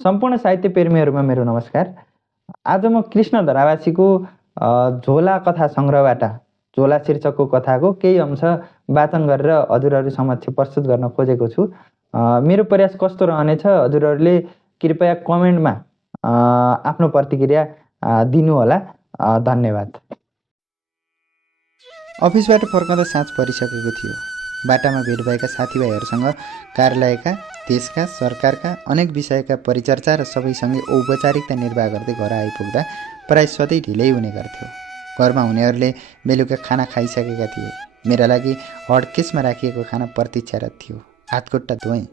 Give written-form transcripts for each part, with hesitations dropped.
सम्पूर्ण साहित्य प्रेमीहरूमा मेरो नमस्कार। आज म कृष्ण धरावासीको झोला कथा सङ्ग्रहबाट झोला शीर्षकको कथाको केही अंश वाचन गरेर हजुरहरू समक्ष प्रस्तुत गर्न खोजेको छु। मेरो प्रयास कस्तो रहनेछ हजुरहरूले कृपया कमेन्टमा आफ्नो प्रतिक्रिया दिनुहोला। धन्यवाद। अफिसबाट फर्कँदा साँझ परिसकेको थियो। बाटामा भेट भएका साथीभाइहरूसँग कार्यालयका, देशका, सरकारका अनेक विषयका परिचर्चा र सबैसँगै औपचारिकता निर्वाह गर्दै घर आइपुग्दा प्राय सधैँ ढिलै हुने गर्थ्यो। घरमा हुनेहरूले बेलुका खाना खाइसकेका थिए। मेरा लागि हडकेसमा राखिएको खाना प्रतीक्षारत थियो। हातखुट्टा धोएँ।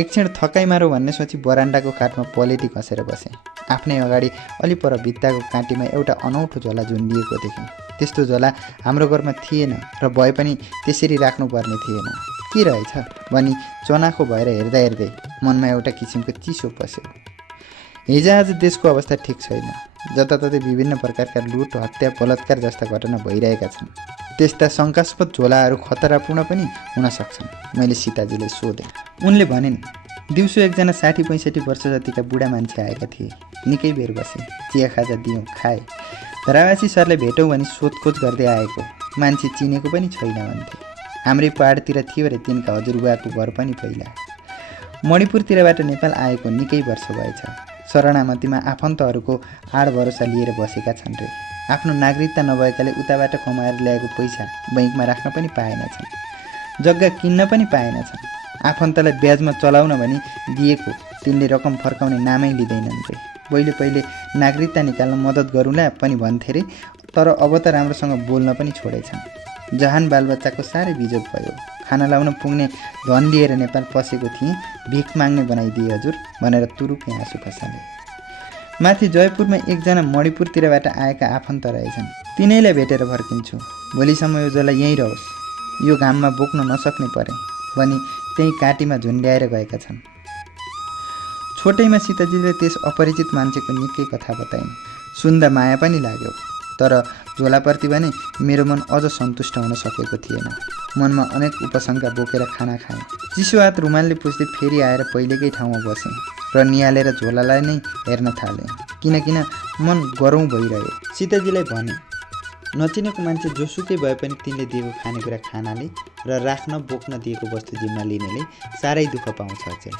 एकछिन थकाइ मारौँ भन्ने सोची बरान्डाको खाटमा पलेटी कसेर बसेँ। आफ्नै अगाडि अलि पर भित्ताको काँटीमा एउटा अनौठो झोला झुन्डिएको देखेँ। त्यस्तो झोला हाम्रो घरमा थिएन र भए पनि त्यसरी राख्नुपर्ने थिएन। के रहेछ भनी चनाखो भएर हेर्दा हेर्दै मनमा एउटा किसिमको चिसो पस्यो। हिजोआज देशको अवस्था ठिक छैन। जताततै विभिन्न प्रकारका लुट, हत्या, बलात्कार जस्ता घटना भइरहेका छन्। त्यस्ता शङ्कास्पद झोलाहरू खतरापूर्ण पनि हुन सक्छन्। मैले सीताजीले सोधेँ। उनले भनिन्, दिउँसो एकजना 60-65 वर्ष जतिका बुढा मान्छे आएका थिए। निकै बेर बसे, चिया खाजा दियौँ, खाए। धरावासी सरले भेटौँ भनी सोधखोज गर्दै आएको, मान्छे चिनेको पनि छैन भन्थे। हाम्रै पहाडतिर थियो र तिनका हजुरबुवाको घर पनि पहिला। मणिपुरतिरबाट नेपाल आएको निकै वर्ष भएछ। शरणामतीमा आफन्तहरूको आड भरोसा लिएर बसेका छन् रे। आफ्नो नागरिकता नभएकाले उताबाट कमाएर ल्याएको पैसा बैङ्कमा राख्न पनि पाएनछन्, जग्गा किन्न पनि पाएनछन्। आफन्तलाई ब्याजमा चलाउन भनी दिएको तिनले रकम फर्काउने नामै लिँदैनन् रे। पहिले नागरिकता निकाल्न मद्दत गरौँला पनि भन्थे रे, तर अब त राम्रोसँग बोल्न पनि छोडेछन्। जहान बालबच्चाको साह्रै बिजोग भयो। खाना लाउन पुग्ने धन लिएर नेपाल पसेको थिएँ, भिख माग्ने बनाइदिए हजुर भनेर तुरुकै आँसु खसाले। माथि जयपुरमा एकजना मणिपुरतिरबाट आएका आफन्त रहेछन्। तिनैलाई भेटेर फर्किन्छु। भोलिसम्म यो झोला यहीँ रहोस्, यो घाममा बोक्न नसक्ने परे भनी त्यही काँटीमा झुन्ड्याएर गएका छन्। छोटैमा सीताजीले त्यस अपरिचित मान्छेको निकै कथा बताइन्। सुन्दा माया पनि लाग्यो, तर झोलाप्रति भने मेरो मन अझ सन्तुष्ट हुन सकेको थिएन। मनमा अनेक उपशङ्का बोकेर खाना खाएँ। चिसो हात रुमालले पुस्दै फेरि आएर पहिलेकै ठाउँमा बसेँ र निहालेर झोलालाई नै हेर्न थालेँ। किन मन गरौँ भइरह्यो। सीताजीलाई भने, नचिनेको मान्छे जोसुकै भए पनि तिनले दिएको खानेकुरा खानाले र राख्न बोक्न दिएको वस्तु जिम्मा लिनेले साह्रै दुःख पाउँछ अचेल।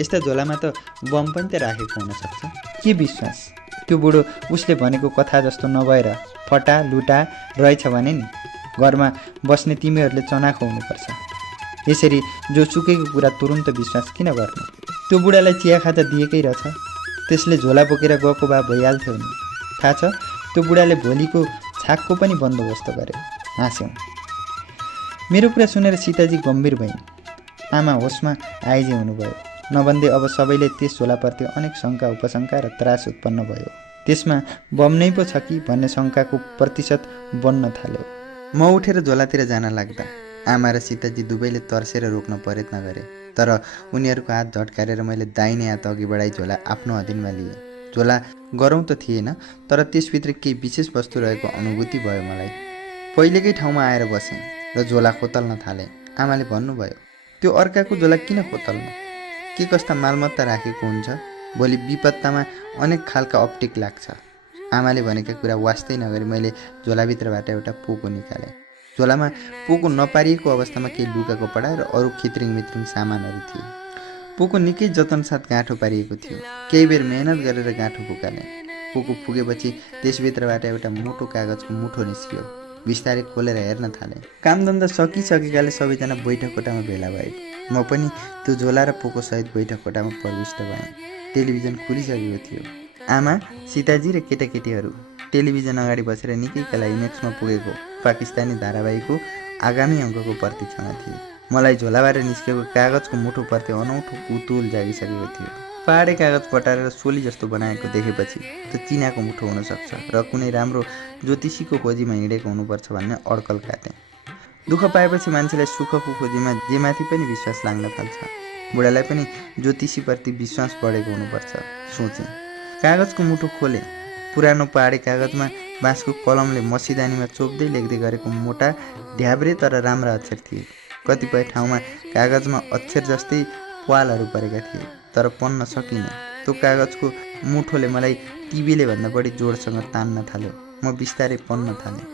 यस्ता झोलामा त बम पनि त राखेको हुनसक्छ। के विश्वास त्यो बुढो उसले भनेको कथा जस्तो नभएर फटा लुटा रहेछ भने नि घरमा बस्ने तिमीहरूले चनाखो हुनुपर्छ। यसरी जोसुकैको कुरा तुरुन्त विश्वास किन गर्नु? त्यो बुढालाई चिया खाजा दिएकै रहेछ, त्यसले झोला बोकेर गएको भए भइहाल्थ्यो नि। थाहा छ, त्यो बुढाले भोलिको छाकको पनि बन्दोबस्त गर्यो। हाँस्यौँ। मेरो कुरा सुनेर सीताजी गम्भीर भइन्। आमा होसमा आइजे हुनुभयो। नभन्दै अब सबैले त्यस झोलाप्रति अनेक शङ्का उपशङ्का र त्रास उत्पन्न भयो। त्यसमा बम नै पो छ कि भन्ने शङ्काको प्रतिशत बढ्न थाल्यो। म उठेर झोलातिर जान लाग्दा आमा र सीताजी दुवैले तर्सेर रोक्न प्रयत्न गरे, तर उनीहरूको हात झट्कारेर मैले दाहिने हात अघि बढाई झोला आफ्नो अधीनमा लिएँ। झोला गरौँ त थिएन, तर त्यसभित्र केही विशेष वस्तु रहेको अनुभूति भयो मलाई। पहिलेकै ठाउँमा आएर बसेँ र झोला खोतल्न थालेँ। आमाले भन्नुभयो, त्यो अर्काको झोला किन खोतल्नु? के कस्ता मालमत्ता राखेको हुन्छ? भोलि विपत्तामा अनेक खालका अप्टिक लाग्छ। आमाले भनेका कुरा वास्तै नगरी मैले झोलाभित्रबाट एउटा पोको निकालेँ। झोलामा पोको नपारिएको अवस्थामा केही लुगा कपडा र अरू खित्रिङ मित्रिङ सामानहरू थिए। पोको निकै जतनसाथ गाँठो पारिएको थियो। केही बेर मेहनत गरेर गाँठो फुकालेँ। पोको फुकेपछि त्यसभित्रबाट एउटा मोटो कागजको मुठो निस्कियो। बिस्तारै खोलेर हेर्न थालेँ। कामधन्दा सकिसकेकाले सबैजना बैठक कोठामा भेला भए। म पनि त्यो झोला र पोको सहित बैठक कोठामा प्रविष्ट भएँ। टेलिभिजन खुलिसकेको थियो। आमा, सीताजी र केटाकेटीहरू टेलिभिजन अगाडि बसेर निकैका लागि नेक्स्टमा पुगेको पाकिस्तानी धारावाहिकको आगामी अङ्कको प्रतीक्षामा थिए। मलाई झोलाबाट निस्केको कागजको मुठोप्रति अनौठो कुतूहल जागिसकेको थियो। पाहाडे कागज पटारेर सोली जस्तो बनाएको देखेपछि त्यो चिनाको मुठो हुनसक्छ र कुनै राम्रो ज्योतिषीको खोजीमा हिँडेको हुनुपर्छ भन्ने अड्कल काटेँ। दुःख पाएपछि मान्छेलाई सुखको खोजीमा जेमाथि पनि विश्वास लाग्न थाल्छ। बुढालाई पनि ज्योतिषीप्रति विश्वास बढेको हुनुपर्छ सोचेँ। कागजको मुठो खोलेँ। पुरानो पहाडे कागजमा बाँसको कलमले मसिदानीमा चोप्दै लेख्दै गरेको मोटा ढ्याब्रे तर राम्रा अक्षर थिए। कतिपय ठाउँमा कागजमा अक्षर जस्तै प्वालहरू परेका थिए, तर पढ्न सकिने। त्यो कागजको मुठोले मलाई टिभीले भन्दा बढी जोडसँग तान्न थाल्यो। म बिस्तारै पढ्न थालेँ।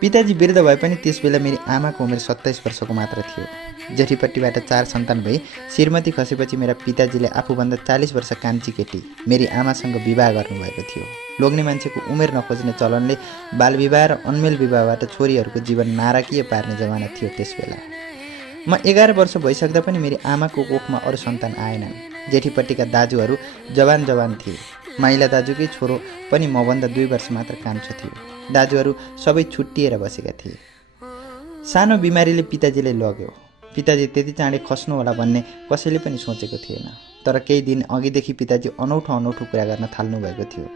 पिताजी वृद्ध भए पनि त्यसबेला मेरी आमाको उमेर 27 वर्षको मात्र थियो। जेठीपट्टिबाट 4 सन्तान भई श्रीमती खसेपछि मेरा पिताजीले आफूभन्दा 40 वर्ष कान्छी केटी मेरी आमासँग विवाह गर्नुभएको थियो। लोग्ने मान्छेको उमेर नखोज्ने चलनले बालविवाह र अन्मेल विवाहबाट छोरीहरूको जीवन नारकीय पार्ने जमाना थियो त्यसबेला। म 11 वर्ष भइसक्दा पनि मेरी आमाको कोखमा अरू सन्तान आएनन्। जेठीपट्टिका दाजुहरू जवान थिए। माइला दाजुकै छोरो पनि मभन्दा 2 वर्ष मात्र कान्छो थियो। दाजुहरू सबै छुट्टिएर बसेका थिए। सानो बिमारीले पिताजीले लग्यो। पिताजी त्यति चाँडै खस्नु होला भन्ने कसैले पनि सोचेको थिएन। तर केही दिन अघिदेखि पिताजी अनौठो कुरा गर्न थाल्नु भएको थियो।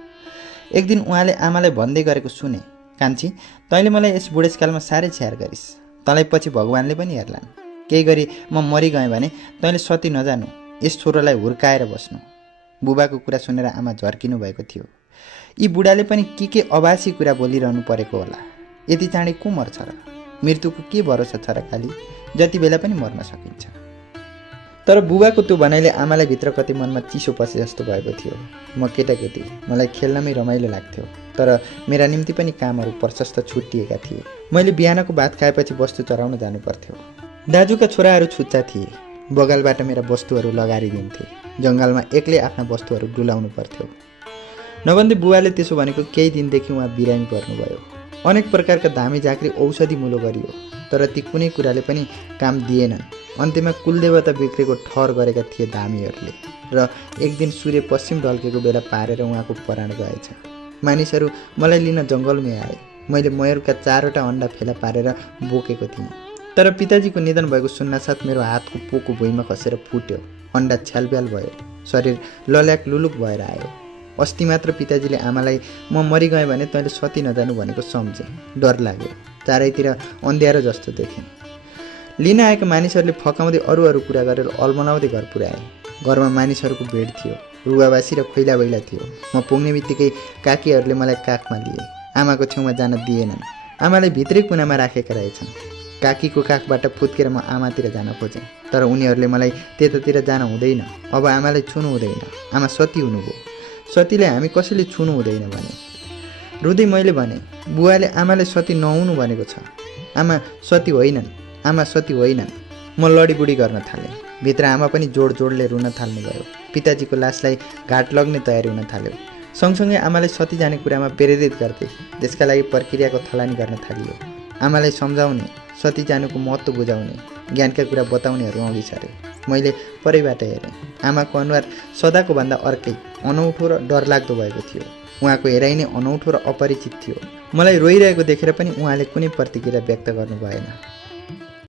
एक दिन उहाँले आमालाई भन्दै गरेको सुने, कान्छी, तैँले मलाई यस बुढेसकालमा साह्रै स्याहार गरिस्। तँलाई पछि भगवानले पनि हेर्लान्। केही गरी म मरिगएँ भने तैँले सती नजानु, यस छोरोलाई हुर्काएर बस्नु। बुबाको कुरा सुनेर आमा झर्किनु भएको थियो। यी बुढाले पनि के अभासी कुरा बोलिरहनु परेको होला। यति चाँडै को मर्छ र? मृत्युको के भरोसा छ र काली? जति बेला पनि मर्न सकिन्छ। तर बुबाको त्यो भनाइले आमालाई भित्र कति मनमा चिसो पसे जस्तो भएको थियो। म केटाकेटी, मलाई खेल्नमै रमाइलो लाग्थ्यो। तर मेरा निम्ति पनि कामहरू प्रशस्त छुट्टिएका थिए। मैले बिहानको भात खाएपछि वस्तु चराउन जानु पर्थ्यो। दाजुका छोराहरू छुच्चा थिए। बगालबाट मेरा वस्तुहरू लगारिदिन्थे। जङ्गलमा एक्लै आफ्ना वस्तुहरू डुलाउनु पर्थ्यो। नभन्दै बुवाले त्यसो भनेको केही दिनदेखि उहाँ बिरामी पर्नुभयो। अनेक प्रकारका धामी झाँक्री औषधि मुलो गरियो, तर ती कुनै कुराले पनि काम दिएनन्। अन्त्यमा कुलदेवता बिग्रेको ठहर गरेका थिए धामीहरूले र एक दिन सूर्य पश्चिम ढल्केको बेला पारेर उहाँको प्राण गएछ। मानिसहरू मलाई लिन जङ्गलमै आए। मैले मयरका 4वटा अन्डा फेला पारेर बोकेको थिएँ। तर पिताजीको निधन भएको सुन्नासाथ मेरो हातको पोको भुइँमा खसेर फुट्यो। अन्डा छ्यालब्याल भयो। शरीर लल्याक लुलुक भएर आयो। अस्ति मात्र पिताजीले आमालाई म मरिगएँ भने तैँले सती नजानु भनेको सम्झे। डर लाग्यो। चारैतिर अन्ध्यारो जस्तो देखेँ। लिन आएका मानिसहरूले फकाउँदै अरू कुरा गरेर अल्मलाउँदै घर पुर्याए। घरमा मानिसहरूको भेड थियो। रुवावासी र खैलाबैला थियो। म पुग्ने बित्तिकै काकीहरूले मलाई काखमा लिए। आमाको छेउमा जान दिएनन्। आमालाई भित्रै कुनामा राखेका रहेछन्। काकीको काखबाट फुत्केर म आमातिर जान खोजेँ। तर उनीहरूले मलाई त्यतातिर जान हुँदैन, अब आमालाई छुनु हुँदैन, आमा सती हुनुभयो, सतीले हामी कसैले छुनु हुँदैन भने। रुँदै मैले भने, बुवाले आमालाई सती नहुनु भनेको छ। आमा सती होइनन्, आमा सती होइनन्। म लडीबुडी गर्न थालेँ। भित्र आमा पनि जोडले रुन थाल्नुभयो। पिताजीको लासलाई घाट लग्ने तयारी हुन थाल्यो। सँगसँगै आमालाई सती जाने कुरामा प्रेरित गर्दै त्यसका लागि प्रक्रियाको थलानी गर्न थालियो। आमालाई सम्झाउने, सती जानुको महत्त्व बुझाउने, ज्ञानका कुरा बताउनेहरू अघि सरे। मैले परैबाट हेरेँ। आमाको अनुहार सदाको भन्दा अर्कै, अनौठो र डरलाग्दो भएको थियो। उहाँको हेराइ नै अनौठो र अपरिचित थियो। मलाई रोइरहेको देखेर पनि उहाँले कुनै प्रतिक्रिया व्यक्त गर्नु भएन।